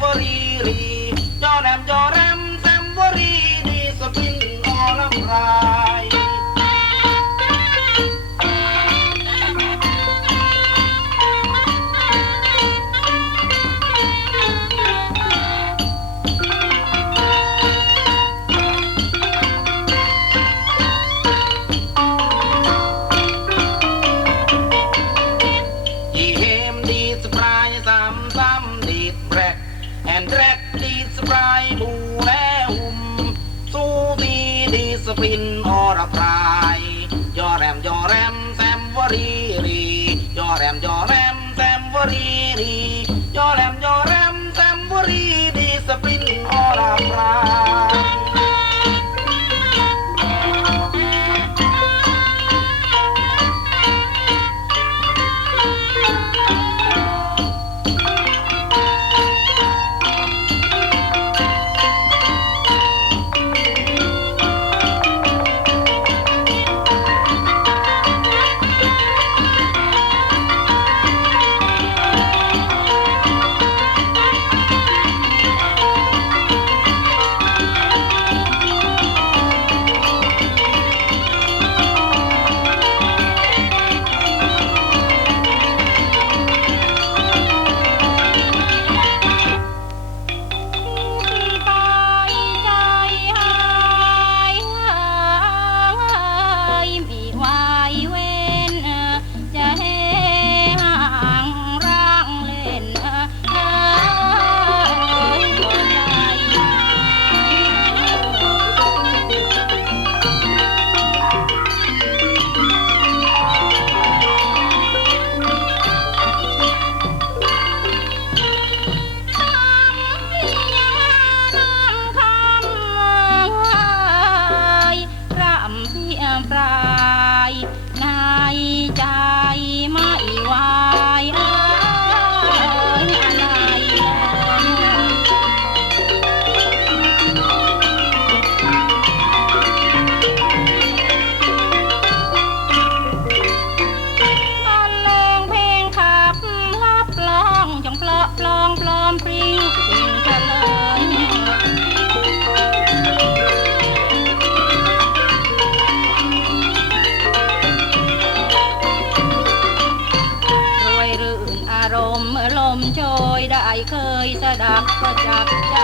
mariri ดูแลอุ่มสู้ดีดีสปินอรพรายยอแรมยอแรมแซมวรีรียอแรมยอแรมแซมวรี เคยสดับประจักษ์ใจ